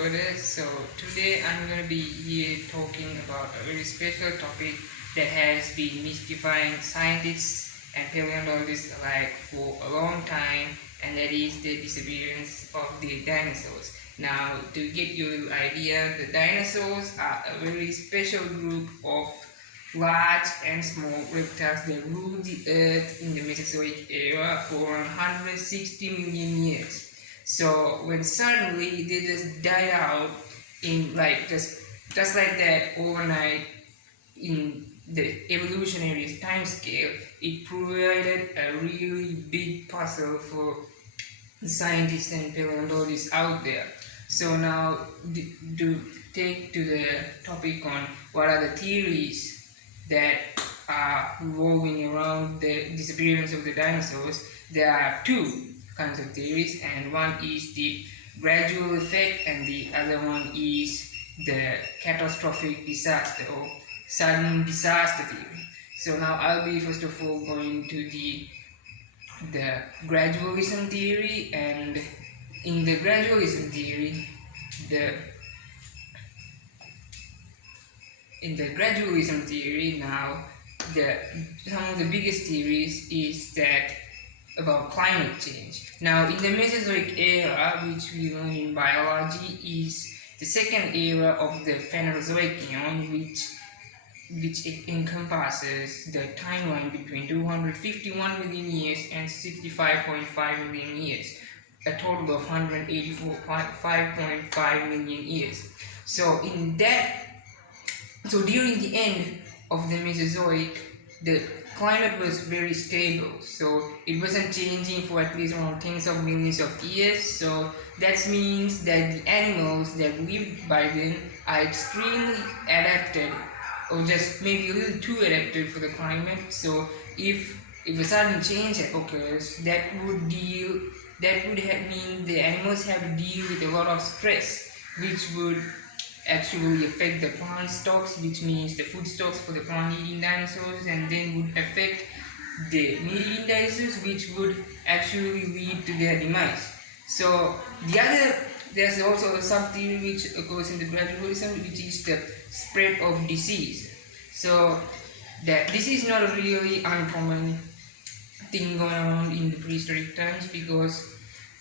further. So today I'm going to be here talking about a very special topic that has been mystifying scientists and paleontologists alike for a long time, and that is the disappearance of the dinosaurs. Now, to get you an idea, the dinosaurs are a very special group of large and small reptiles that ruled the earth in the Mesozoic era for around 160 million years. So when suddenly they just died out in just like that overnight in the evolutionary time scale, it provided a really big puzzle for scientists and paleontologists out there. So now to take to the topic on what are the theories that are revolving around the disappearance of the dinosaurs, there are two kinds of theories, and one is the gradual effect and the other one is the catastrophic disaster or sudden disaster theory. So now I'll be first of all going to the gradualism theory, and in the gradualism theory now some of the biggest theories is that about climate change. Now in the Mesozoic era, which we learn in biology, is the second era of the Phanerozoic eon, which encompasses the timeline between 251 million years and 65.5 million years, a total of 184.5 million years. So during the end of the Mesozoic, the climate was very stable, so it wasn't changing for at least around tens of millions of years. So that means that the animals that lived by then are extremely adapted, or just maybe a little too adapted for the climate. So if a sudden change occurs, that would mean the animals have to deal with a lot of stress, which would actually affect the plant stocks, which means the food stocks for the plant-eating dinosaurs, and then would affect the meat-eating dinosaurs, which would actually lead to their demise. So there's also a sub-theory which occurs in the gradualism, which is the spread of disease. So that this is not a really uncommon thing going on in the prehistoric times, because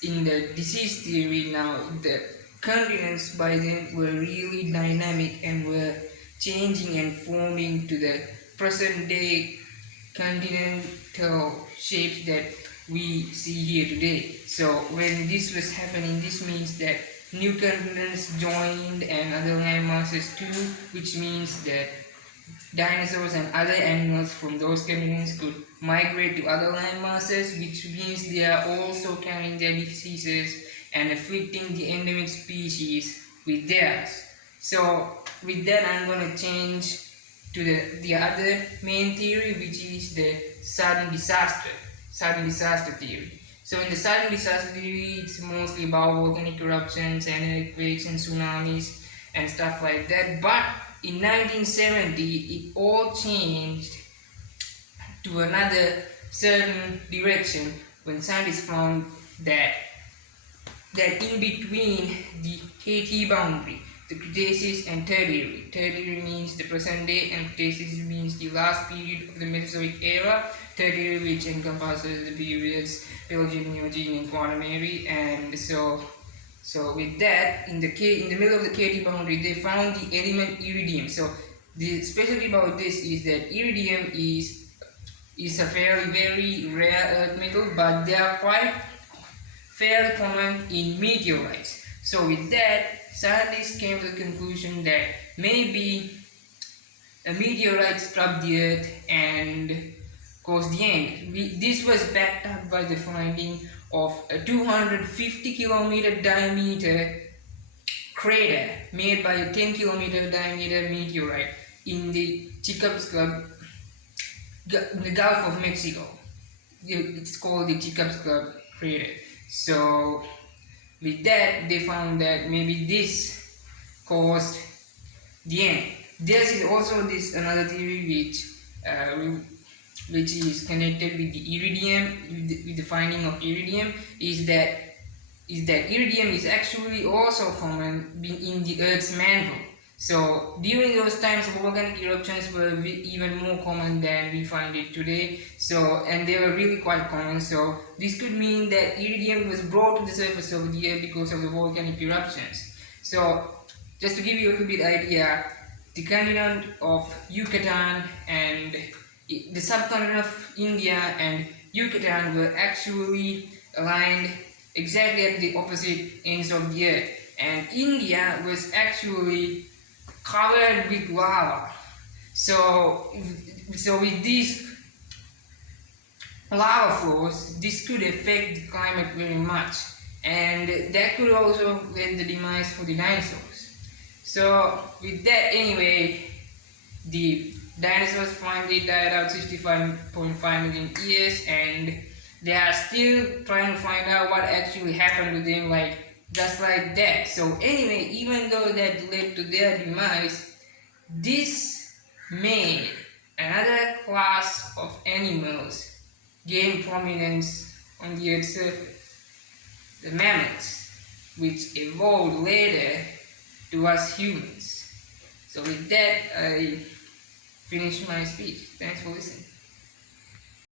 in the disease theory now, the continents by then were really dynamic and were changing and forming to the present day continental shapes that we see here today. So when this was happening, this means that new continents joined and other land masses too, which means that dinosaurs and other animals from those continents could migrate to other land masses, which means they are also carrying their diseases and afflicting the endemic species with theirs. So with that, I'm going to change to the other main theory, which is the sudden disaster theory. So in the sudden disaster theory, it's mostly about volcanic eruptions and earthquakes and tsunamis and stuff like that. But in 1970, it all changed to another certain direction when scientists found that in between the KT boundary, the Cretaceous and Tertiary. Tertiary means the present day, and Cretaceous means the last period of the Mesozoic era. Tertiary, which encompasses the periods Paleogene, Neogene, and Quaternary. And so with that, in the middle of the KT boundary, they found the element iridium. So the specialty about this is that iridium is a very rare earth metal, but they are quite fairly common in meteorites. So with that, scientists came to the conclusion that maybe a meteorite struck the earth and caused the end. This was backed up by the finding of a 250 kilometer diameter crater made by a 10 kilometer diameter meteorite in the Gulf of Mexico. It's called the Chicxulub crater. So with that, they found that maybe this caused the end. There is also another theory which is connected with the iridium, with the finding of iridium, is that is that iridium is actually also common in the Earth's mantle. So during those times, volcanic eruptions were even more common than we find it today. So, and they were really quite common. So this could mean that iridium was brought to the surface of the Earth because of the volcanic eruptions. So just to give you a little bit idea, the continent of Yucatan and the subcontinent of India and Yucatan were actually aligned exactly at the opposite ends of the Earth. And India was actually covered with lava. So with these lava flows, this could affect the climate very much, and that could also lead the demise for the dinosaurs. So with that, anyway, the dinosaurs finally died out 65.5 million years, and they are still trying to find out what actually happened to them, like just like that. So anyway, even though that led to their demise, this made another class of animals gain prominence on the Earth's surface, the mammoths, which evolved later to us humans. So with that, I finish my speech. Thanks for listening.